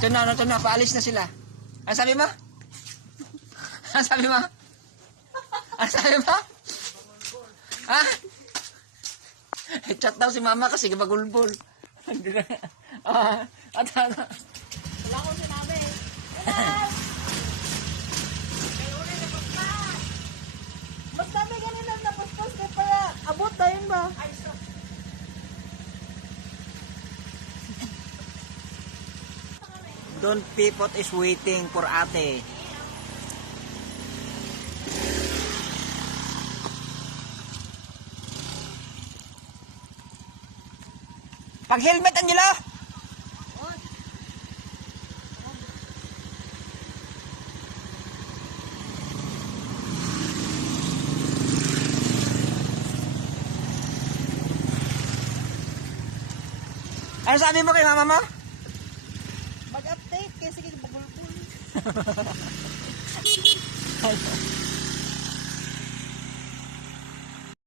Ito na, paalis na sila. Ano sabi mo? Ano sabi mo? Ano sabi mo? Ha? Chat daw si mama kasi bagulbol. Wala ko sinabi. Basta may ganun lang napuspos na para abot tayo ba? Ay, stop. Don Pipot is waiting for ate. Pag-helmet, Angelo! Ano sabi mo kay mama mo? Mag-update kasi bagulbol.